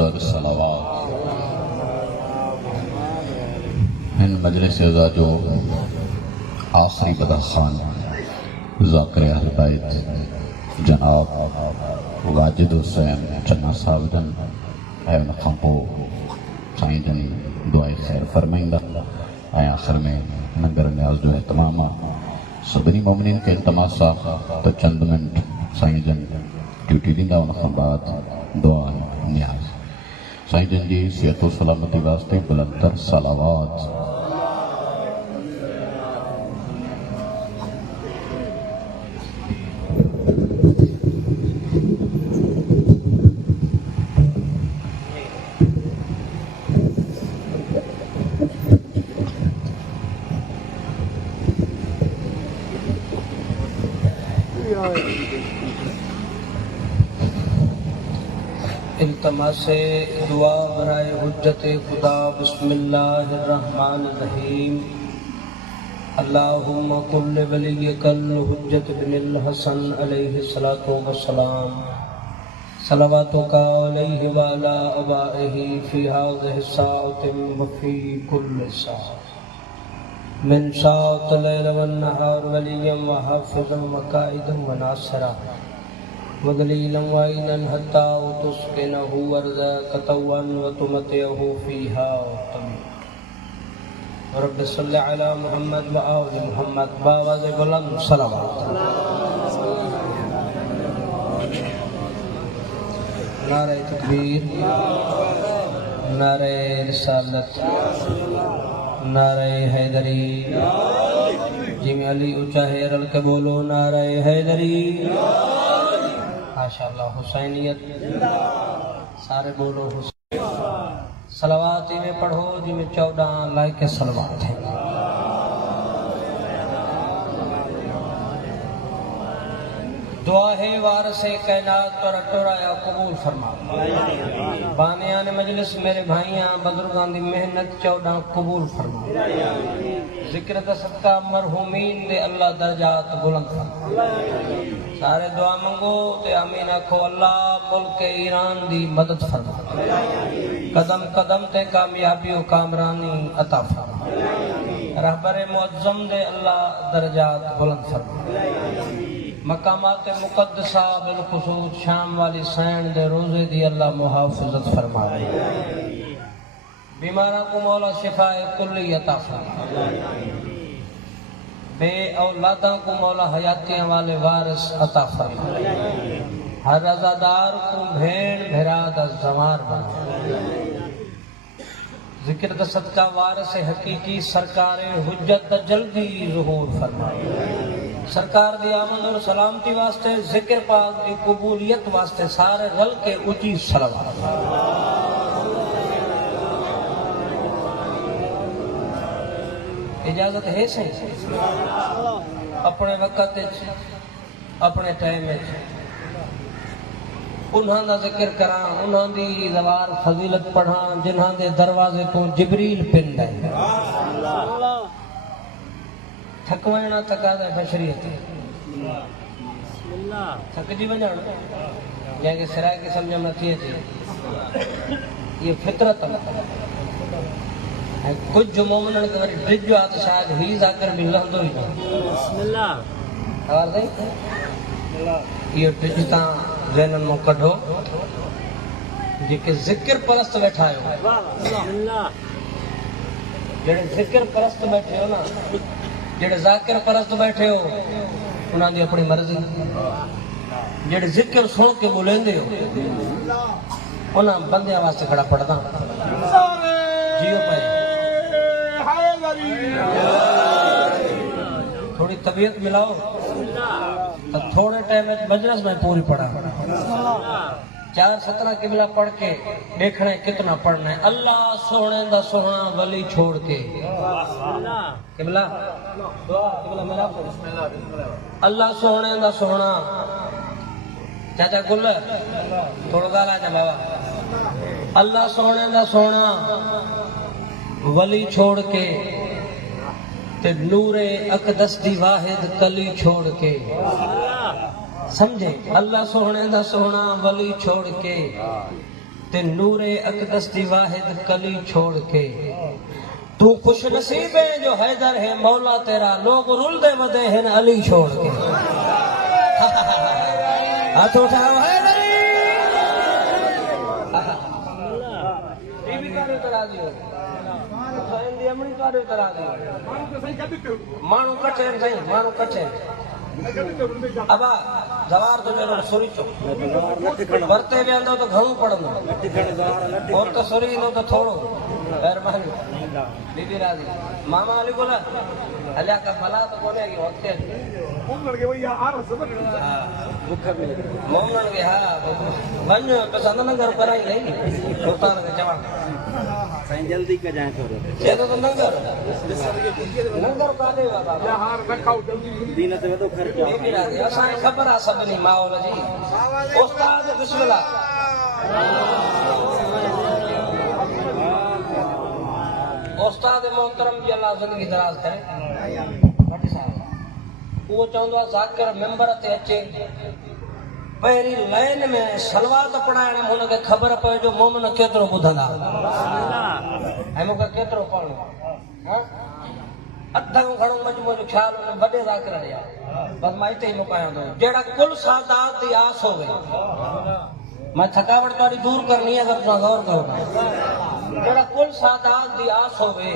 सत्तर सलावात इन मजलिस अज़ा जो आखिरी बदखान ज़ाकिर अहल बैत जनाब वाजिद हुसैन चन्ना साहब जन ऐं उन खां पोइ साईं जन दुआए ख़ैर फरमाईंदा ऐं आख़िर में लंगर न्याज़ जो एहतमाम आहे। सभिनी मोमिनीन खे इल्तिमास आहे त चंद मिंट साईं जन ड्यूटी ॾींदा, उन खां बाद दुआ न्याज़। साईं जन जी सिहत सलामती वास्ते बुलंदतर सलावात। इल्तमासे दुआ बराए हुज्जत खुदा बिस्मिल्लाहिर्रहमानिर्रहीम। अल्लाहुम्मा कुल्ल वलियकल हुज्जत बिनिल हसन अलैहि सलातो वस्सलाम सलावातुका अलैहि व अला अबाइहि फी हाज़िहि साअतिन व फी कुल्लि साअ मिन साअतिल लैल वन नहार वलिय्यन व हाफ़िज़न व काइदन व नासिरा वदलीलन वाइनन हत्ता तुस्किनहु अर्ज़क तवन व तुमतिहु फीहा रब्बि सल्लि अला मुहम्मद व आलि मुहम्मद बावाज़ बुलंद सलावत। नारे तकबीर, नारे रिसालत, नारे हैदरी। जिमें अली ऊंचा है रल के बोलो नारे हैदरी। माशाअल्लाह हुसैनियत सारे बोलो हुसैन। सलावात में पढ़ो जिमें 14 लायक सलावात है। दुआ है वारसे कायनात पर अटोराया कबूल फरमा। बानियान मजलिस मेरे भाइयां बुजुर्गां दी मेहनत 14 कबूल फरमा। जिक्र दा सदका मरहूमीन दे अल्लाह दर्जात बुलंद फरमा। सारे दुआ मंगो ते आमीन आखो। अल्लाह मुल्क ईरान दी मदद फरमा। कदम कदम ते कामयाबी और कामरानी अता फरमा। रहबर मुअज्जम दे अल्लाह दर्जात बुलंद फरमा। मकामात मुक़द्दसा बिलखुसूस शाम वाली सैन दे रोजे दी अल्लाह मुहाफ़िज़त फरमाए। बीमारा को मौला शिफाए कुल्ली अता फरमाए। बे औलादा को मौला हयातियां वाले वारिस अता फरमाए। हर रज़ादार को भेड़ भेरादा जवार बना। जिक्र दा सदका वारिस हकीकी सरकार हुज्जत दा जल्दी ज़ुहूर फरमाए। सरकार दी आमद और सलामती वास्ते जिक्र पाक दी कबूलियत वास्ते सारे रल के ऊंची सलावत। इजाजत है सही अपने वक्त अपने टाइम उन्हां दा जिक्र करा, उन्हां दी ज़वार फजीलत पढ़ा जिन्हां दे दरवाजे तो जिब्रील पिंदा है। थकवाना तकादा बशरियत थकजी वञण जंहिंखे सिराए खे सम्झ में नथी अचे ये फितरत है। कुछ मोमिनन के वरी ड्रिज जो आहे शायद ही ज़ाकिर भी लहंदो ई न ख़बर अथई। इहो ड्रिज तव्हां ज़हननि मां कढो। जेके ज़िक्र परस्त वेठा आहियो, जहिड़े ज़िक्र परस्त बैठे हो ना, जेड़े ज़ाकिर परस्त बैठे हो उन्हां दी अपनी मर्जी। जेड़े जिक्र सुन के बोलेंदे हो उन्हां बंदियां वास्ते खड़ा पढ़दा जियो पाए। थोड़ी तबीयत मिलाओ तो थोड़े टाइम में मजलिस में पूरी पढ़ा। 4-17 किबला पढ़ के देखना है कितना पढ़ना है। अल्लाह सोहने दा सोहना वली छोड़ के किबला किबला मेरा अल्लाह सोहने दा सोहना चाचा गुल थोड़ा गाला जा बाबा। अल्लाह सोहने दा सोहना वली छोड़ के ते नूरे अकदस दी वाहिद कली छोड़ के समझे। अल्लाह सोहने दा सोहना वली छोड़ के ते नूरे अकदस दी वाहिद कली छोड़ के तू खुश नसीब है जो हैदर है मौला तेरा लोग रुलदे वदे हैं अली छोड़ के हाथ उठाओ हैदरी बीबी का उतरा दियो दी अमरी का उतरा दियो मानू कटे सही मानू कटे अब जवार तो मेरे सुरी चो बरते भी आंदो तो घणो पड़ंदो और तो सुरी नो तो थोड़ो मेहरबानी बीबी राजी मामा अली बोला अलिया का भला तो कोने की होते मोमन के भैया आ रहा सब मोमन के हां बन पसंद न कर कराई नहीं सुल्तान के जवान साईं जल्दी का जाए थोड़े ये तो नंगर का दे बाबा या हार रखाओ जल्दी दीन ते तो खर्चा बीबी राजी असा खबर आ सबनी माओ जी उस्ताद बिस्मिल्लाह उस्ताद मोहतरम जी अल्लाह जिंदगी दराज करे भट्टी साहब वो चवंदो जाकर मेंबर ते अचे पहिरीं लाइन में सलवात पढ़ाइण हुन खे ख़बर पए जो मोमिन केतिरो ॿुधंदा ऐं मूंखे केतिरो पढ़णो अधु घणो मजमूओ जो ख़्याल हुन वॾे ज़ाकिर ॾिया बसि मां हिते ई मुकायां थो जहिड़ा कुल सादात जी आस होवे मैं थकावट थोड़ी दूर करनी है अगर तुम गौर करो जरा कुल सादात दी आस होवे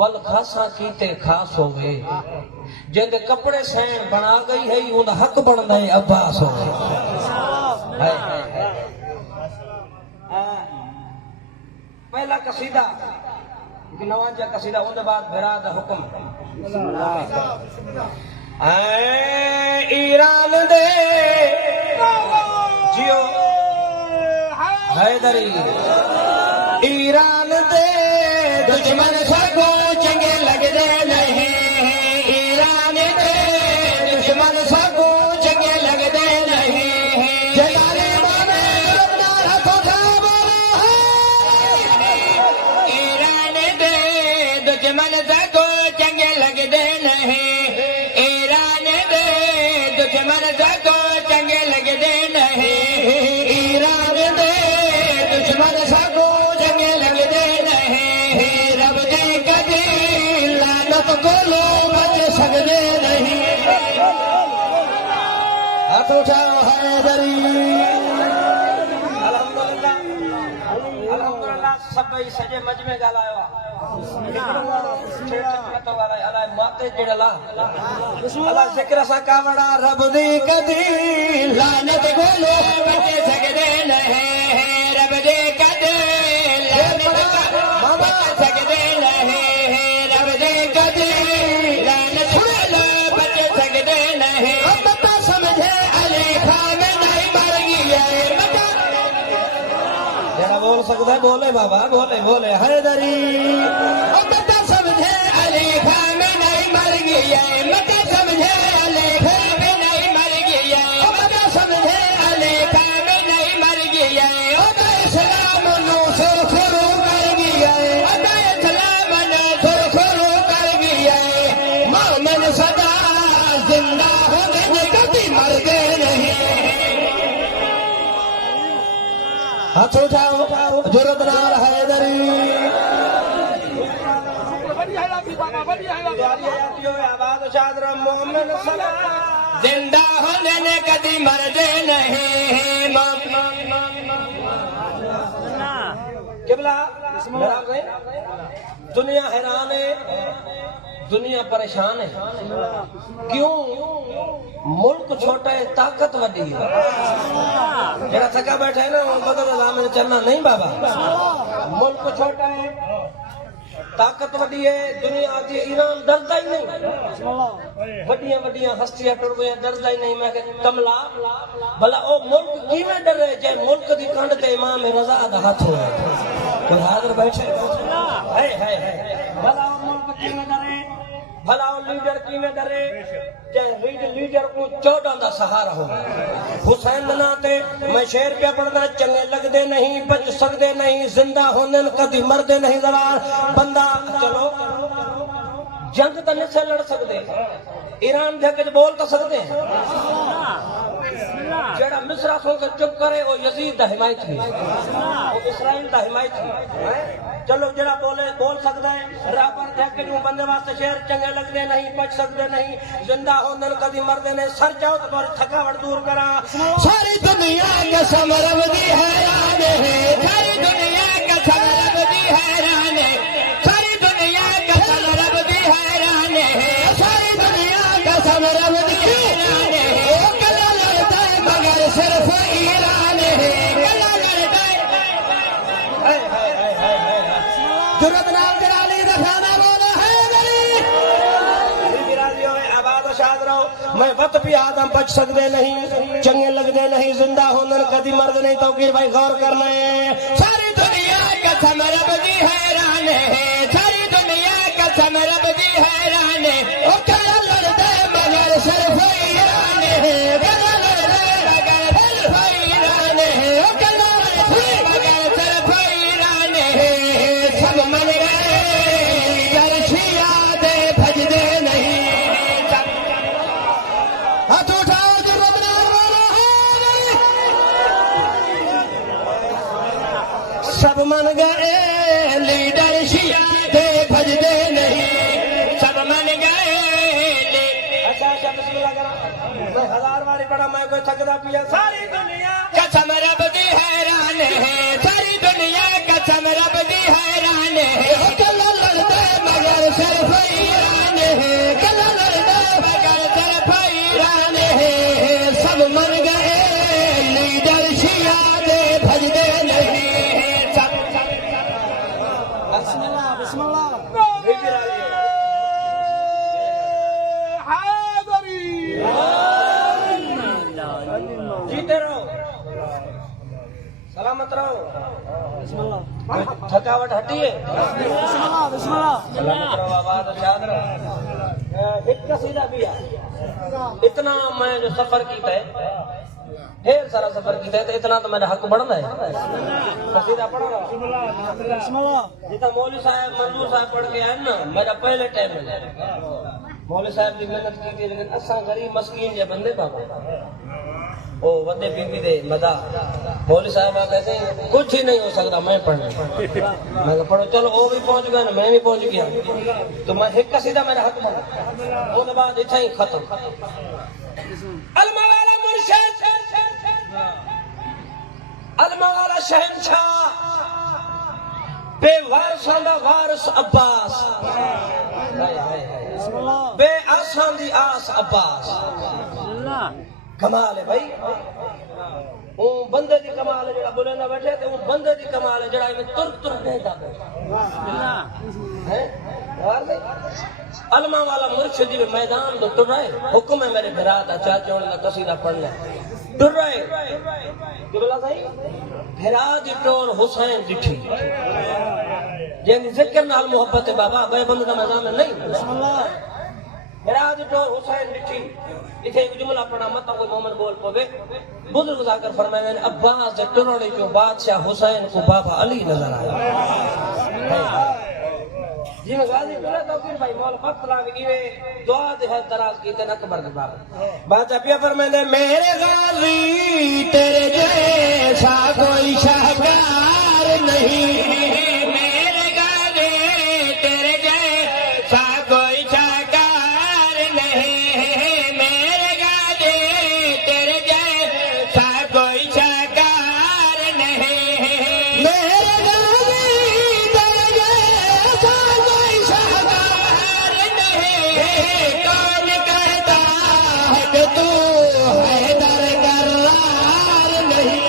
वल खासा कीते खास होवे जिंदे कपड़े सैन बना गई है उन हक बनदा है अब्बास होवे हाय हाय हाय पहला कसीदा कि नवाजा कसीदा उनके बाद बिराद हुक्म ईरान दे जियो हैदरी ईरान दे दुश्मन सगो चंगे लगदे नहीं ईरान दे दुश्मन सगो चंगे लगदे नहीं जलाले माने अपना तो ईरान दे दुश्मन सगो चंगे लगदे नहीं ईरान दे दुश्मन सगो चंगे लगदे नहीं ईरान दे दुश्मन सगो चंगे लगदे नहीं रब दी कदी लानत कोलो बच सकदे नहीं हाथ उठाओ हैदरी अल्हम्दुलिल्लाह सभई सजे मजमे ॻाल्हायो आहे माते जहिड़ा अला ज़िक्र सां कावड़ा रब दी कदी लानत कोलो बच सकदे नहीं रब दी कदी लानत बच सकदे नहीं रब दी कदी लानत कोलो बच सकदे नहीं अब तो समझे अली खान नहीं मर गया जरा बोल सकता है बोले बाबा बोले बोले हैदरी अब तो समझे अली खान नहीं मर गया मत समझे अली खान नहीं मर गया मत समझे अली खान नहीं मर गया अब इस्लाम नु सुरखरू कर गया अब इस्लाम नु सुरखरू कर गया मोमिन सदा जिंदा होने कभी मर गए नहीं हाथ उठाओ जुरत नाल हैदरी जिंदा होने ने कभी मरदे नहीं किबला दुनिया हैरान है दुनिया परेशान है क्यों मुल्क छोटा है ताकत वडी है जरा थका बैठा है ना वो बदल में चलना नहीं बाबा मुल्क छोटा है ताकत वडी है दुनिया आती ईरान डरता ही नहीं वडिया वडिया हस्तियां टुर गई डरता ही नहीं मैं कमला भला ओ मुल्क किवें डरे जे मुल्क दी कंड ते इमाम रजा दा हाथ होए कोई हाजिर बैठे है भला ओ मुल्क किवें डरे भला ओ लीडर किवें डरे जे लीडर को 14 दा सहारा हो हुसैन बनाते मैं शेर पे पढ़ना चंगे लगदे नहीं बच सकदे नहीं जिंदा होने कभी मरदे नहीं जरा बंदा चलो जंग तो नहीं से लड़ सकते ईरान जाके बोल तो सकते हैं जेड़ा मिसरा सो के चुप करे वो यजीद दा हिमायत थी, वो इसराइल दा हिमायत थी। चलो जेड़ा बोल सकदा है राह पर देख के बंदे वास्ते शेर चंगे लगदे नहीं, बच सकदे नहीं, जिंदा होंदन कदी मरदे ने, सर जाओ तो तुम्हारी थकावट दूर करा। सारी दुनिया का समरब दी हैरान है, सारी दुनिया का समरब दी हैरान है, सारी दुनिया का समरब दी हैरान है, सारी दुनिया का समरब दी हैरान है। वो कला लड़ता है मगर सिर्फ ईरान है, कला लड़ता है। जुर्रत नाम जलाली दफाना बोला है आबाद शाद रहो। मैं वत भी आदम बच सकते नहीं, चंगे लगते नहीं, जिंदा होंदन कदी मर्द नहीं। तो भाई गौर करना है। सारी दुनिया का समरब दी हैरान है, सारी दुनिया का समरब दी हैरान है। वो कला लड़ता है मगर सिर्फ ईरान है, कला लड़ता है मगर सिर्फ ईरान है, वो कला लड़ता है मगर सिर्फ ईरान है। सब मन गए गर्शिया दे भजदे नहीं। हाथ उठाओ जो रबना वाला है। सब मन गए लीडर शिया दे भजदे नहीं, सब मन गए अच्छा बिस्मिल्लाह करा। मैं 1000 बारी पढ़ा, मैं कोई थकदा पिया। सारी दुनिया का समरब दी हैरान है, सारी दुनिया का समरब दी हैरान है। कला लड़ता है मगर सिर्फ ईरान है, कला लड़ता है मगर सिर्फ ईरान है। सब मन गए लीडर शिया दे भजदे नहीं। बिस्मिल्लाह बिस्मिल्लाह। जीते रहो, सलामत रहो, थकावट हटी है। सलामत रहो, आबाद शाद रहो। एक कसीदा भी है। इतना मैं जो सफर की है, ढेर सारा सफर की है, तो इतना तो मेरा हक बढ़ना है। कसीदा पढ़ा रहा जितना मौलवी साहब मंजूर साहब पढ़ के आए ना, मेरा पहले टाइम में मौलवी साहब की मेहनत की थी, लेकिन असा गरीब मस्कीन जे बंदे बाबा ओ वड्डे बीबी दे मदा मौलवी साहब कहते हैं कुछ ही नहीं हो सकता, मैं पढ़ना। मैं कहा पढ़ो, चलो वो भी पहुंच गए ना, मैं भी पहुंच गया, तो मैं एक सीधा मेरा हक बना। उसके बाद इतना ही खत्म। अलमा वाला मुर्शिद, अलमा वाला शहनशाह, बेवारसां दा वारिस अब्बास, बे आसां दी आस अब्बास। कमाल है भाई, वो बंदे दी कमाल है। जेड़ा बोले ना बैठे ते वो बंदे दी कमाल है, जेड़ा इवें तुर तुर कहदा है। अलमा वाला मुर्शिद जी मैदान तो टुर रहे, हुक्म है मेरे भरा दा चाचा ने कसीदा पढ़ना टुर रहे। कि बोला सही भरा दी टोर हुसैन दिठी, जिन जिक्र नाल मोहब्बत है बाबा, बे बंद का मैदान नहीं। भरा दी टोर हुसैन दिठी, इथे एक जुमला पढ़ा मत कोई मोहम्मद बोल पवे। बुजुर्ग जाकर फरमाया अब्बास दे टुरणे जो बादशाह हुसैन को बाबा अली नजर आया। जी मैं गाजी बोला तो फिर भाई मौला वक्त लाग इवे दुआ दे है दराज की ते अकबर दे बाबा बादशाह पिया फरमाया मेरे गाजी तेरे जैसा कोई शाहकार नहीं, मेरे गाजी तेरे जैसा कोई शाहकार नहीं, मेरे गाजी तेरे जैसा कोई शाहकार नहीं, मेरे गाजी तेरे जैसा कोई शाहकार नहीं। कौन कहता है कि तू हैदर करार नहीं,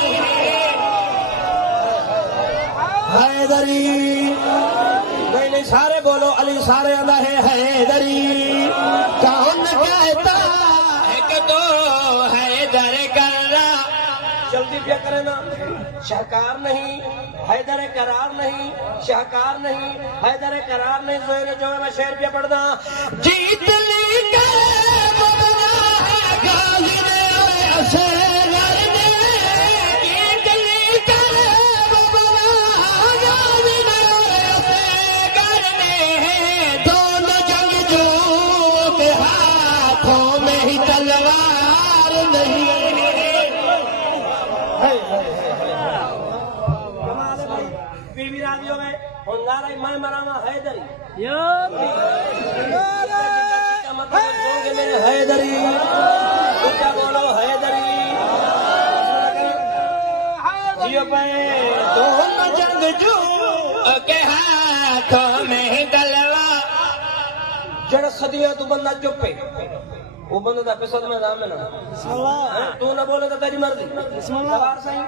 हैदरी नहीं सारे बोलो अली, सारे आला है हैदरी। कौन कहता है कि तू हैदर करार। जल्दी पिया करे ना, शाहकार नहीं, हैदर करार नहीं, शाहकार नहीं, हैदर करार नहीं। जोर जो है मैं शेर पिया पढ़ना। जीत ली के बना है गाजी ने असगर ने, जीत ली के बना है गाजी ने असगर ने। दोनों जंगजू के हाथों में ही तलवार नहीं, याद होवे और नाराई मैं मरावा हैदरी मतलब दोगे में हैदरी क्या बोलो हैदरी जियो पे दोनों जंग जू के हाथों में तलवा जड़ सदिया तू बंदा चुप है वो बंदा दा पेशद में नाम है ना तू ना बोले तो तेरी मर्जी सवार सही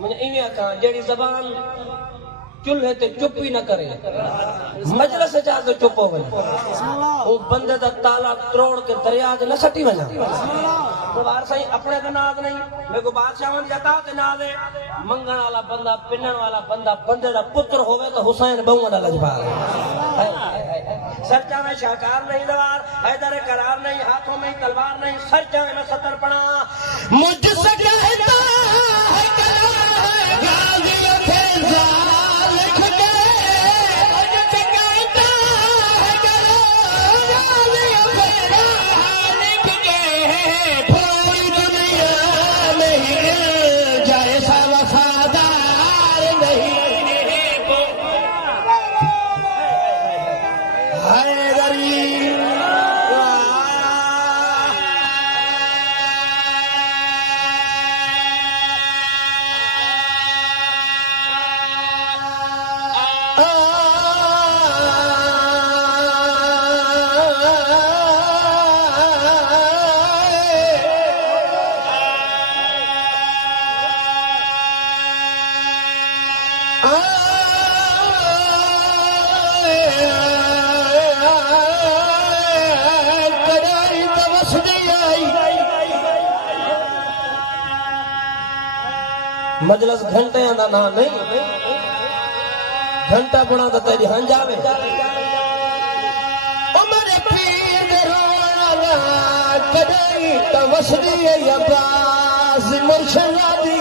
मुझे इन्हें कहा जेडी जबान चूल्हे ते चुप ही न करे मजलिस से जाके चुप हो गई वो बंदे दा ताला तोड़ के दरिया दे न सटी वजा सवार सही अपने का नाद नहीं मेरे को बादशाह जता ते नाद है मंगण वाला बंदा पिन्नण वाला बंदा बंदे दा पुत्र होवे तो हुसैन बहुआ दा लजपाल सरचा में शाहकार नहीं दवार हैदर करार नहीं हाथों में तलवार नहीं सरचा में सतरपना मुझसे कहता है गाजियों के जाल लिख के मुझसे कहता है गाजियों के जाल लिख के पूरी दुनिया में ही जैसा वफादार नहीं हैदरी मजलिस घंटे ना ना नहीं घंटा पुणा तो तेरी हंजावे उमर पीर रोना कदई तवसदी अब्बास मुर्शदी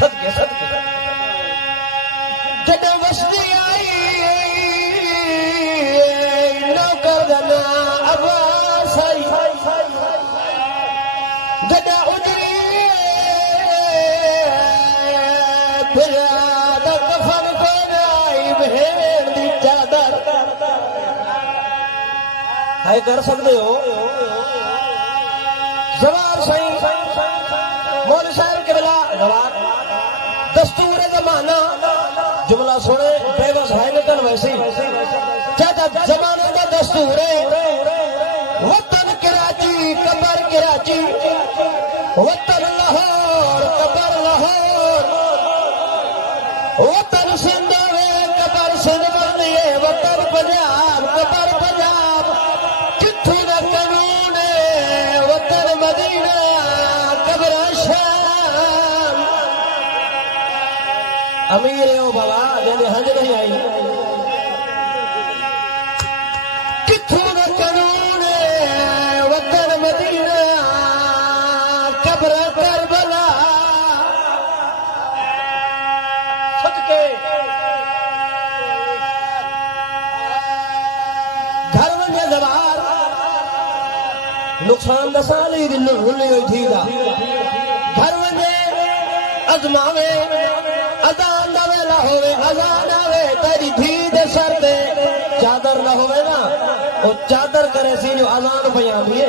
सदके सदके जद वसदी आई नौकर दना अब्बास आई जद उजरी फिरा कफन को आई भेड़ दी चादर है कर सकते हो जवार सही मौलवी साहब के बिला जवाब दस्तूर जमाना जुमला सुने बेबस है निकल वैसी ज्यादा जमाने का दस्तूर है वतन कराची कबर कराची वतन लाहौर कबर लाहौर वतन सिंध कबर सिंध बंदिए वतन पंजाब कबर पंजाब किथों दा कानून वतन मदीना कबर शाम अमीर हो बाबा जैसे हज नहीं आई किथों दा कानून वतन मदीना कबर करबला सदके घर में जवार नुकसान दसाली दिल हुली हुई थी दा घर में अजमावे अजान ना वेला होवे अजान आवे तेरी धी दे सर ते चादर ना होवे ना वो चादर करे सी जो अजान पया दिए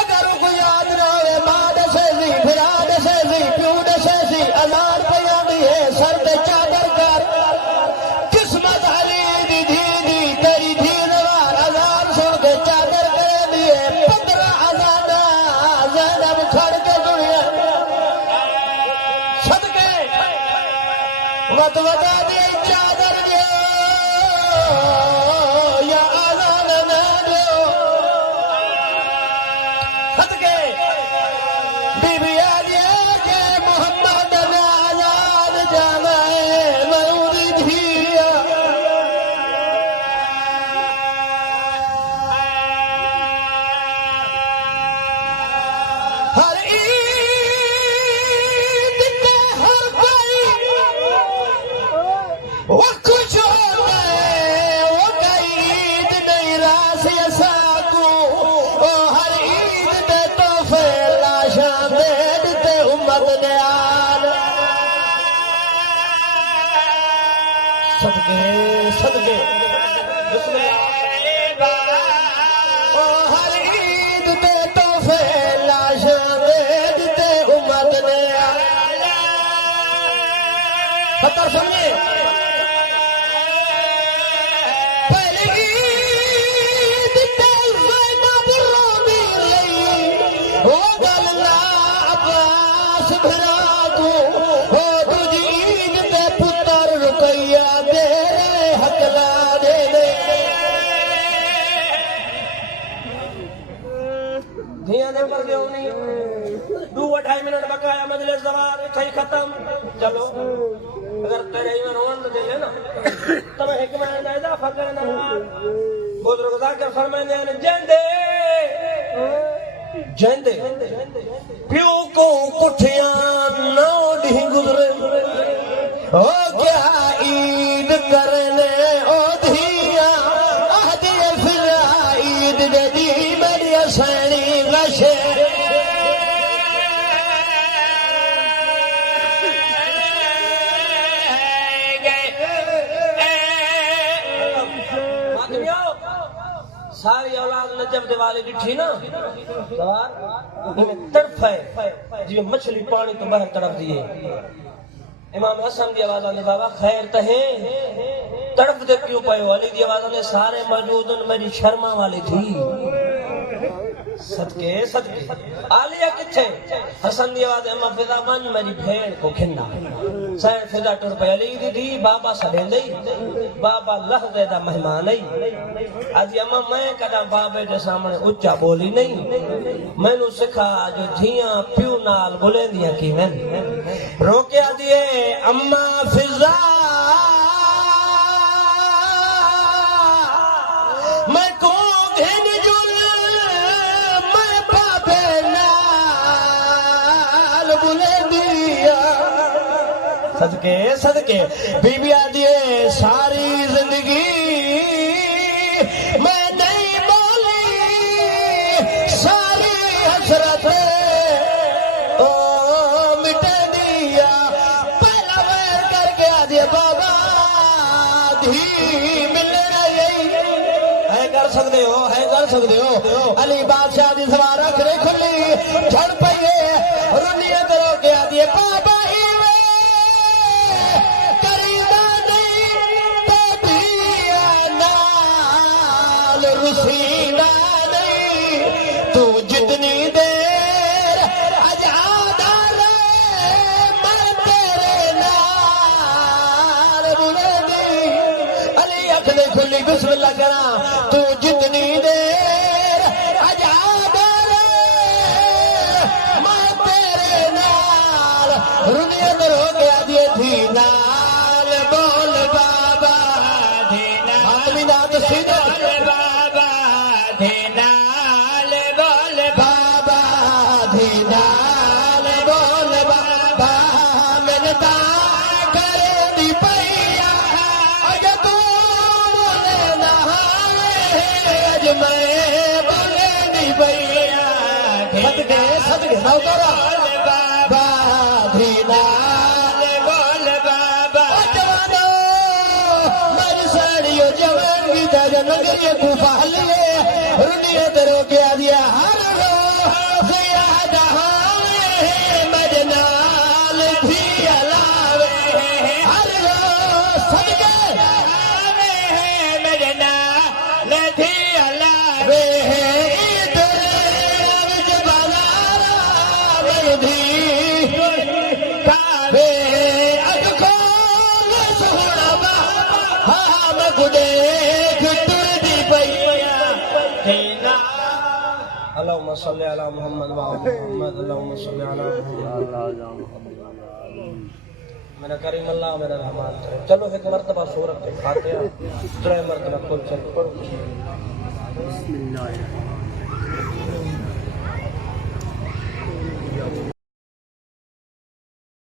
अगर को याद ना होवे मां दसे सी फिरा दसे सी प्यू दसे सी अजान पया दिए सर ते चादर कर किस्मत हली दी धी दी तेरी धी नवार अजान सुन के चादर करे दिए 15 अजाना ज़ैनब खड़ के दुनिया सदके वत वता दी चादर दो या अजान ना दो सदके बीबी आलिया के मोहम्मद ने आजाद जाना है मरूदी धिया हर ईद पे हर कोई वो खुश होता है वो कई ईद नहीं रासी साकू ओ हर ईद पे तोहफे लाशा दे देते उम्र उम्मत दयाल सदके सदके ओ हर ईद ते तोहफे लाशां दे दिते उम्मत दयाल पता सुनिए मिनट बकाया मजलिस दवार इथे खत्म चलो अगर तेरे ईमान होन तो दे लेना तब हिकमत दा इजाफा करना बुजुर्ग जाकर फरमाते हैं जेंदे जेंदे प्यो को कुठियां नौ दी गुजरे ओ क्या ईद करने ओ धिया आहदी फिर ईद दे दी मेरी सैनी गशे सारी औलाद नजब दिवाली दिखी ना तड़फ है जिਵੇਂ मछली पानी तो बाहर तड़प दिए इमाम हसन की आवाज आने बाबा खैर तो है तड़प दे क्यों पाए अली की आवाज आने सारे मौजूद मेरी शर्मा वाली थी सदके सदके आलिया किथे हसन की आवाज अम्मा फिजा मन मेरी भेड़ को खिन्ना सैन फिजा टुर पे अली दी दी बाबा सडेंदे बाबा लहदे दा मेहमान नहीं आज अम्मा मैं कदा बाबे के सामने उच्चा बोली नहीं मैनू सिखा जो धियां प्यू नाल बुलेंदियां किवें रोके दिए अम्मा फिजा मैं को घिन जुल मैं बाबे नाल बुलेंदिया सदके सदके बीबी आदिए सारी जिंदगी मैं नहीं बोली सारी हसरत ओ मिटे दिया पहला वैर करके आदिए बाबा धी मिल रही है कर सकते हो अली बादशाह दी सवार अखरे खुली झड़ पईए रुनिया करो के आदिए बाबा रुसीना नहीं तू जितनी देर आजाद रहे मैं तेरे नाल बुलंदी अली अखले खुली बिस्मिल्लाह करा तू जितनी देर आजाद रहे मैं तेरे नाल रुनिया हो गया दिए थी नाल बोल बाबा धी नाल तो सीधा सदके नौकरा बाबा धी नाल बोल बाबा जवानो मेरी साड़ियों जवान की दजन नगरिए गुफा लिए रुनिए दरो के दिया हर रोज याद आवे मेरे नाल भी अलावे हर रोज सदके आवे मेरे नाल भी अलावे अल्लाहुम्मा सल्ली अला मुहम्मद व आले मुहम्मद अल्लाहुम्मा सल्ली अला मुहम्मद मेरा करीम अल्लाह मेरा रहमान चलो एक मर्तबा सूरत फातिहा 3 मर्तबा कुल चल पढ़ो बिस्मिल्लाह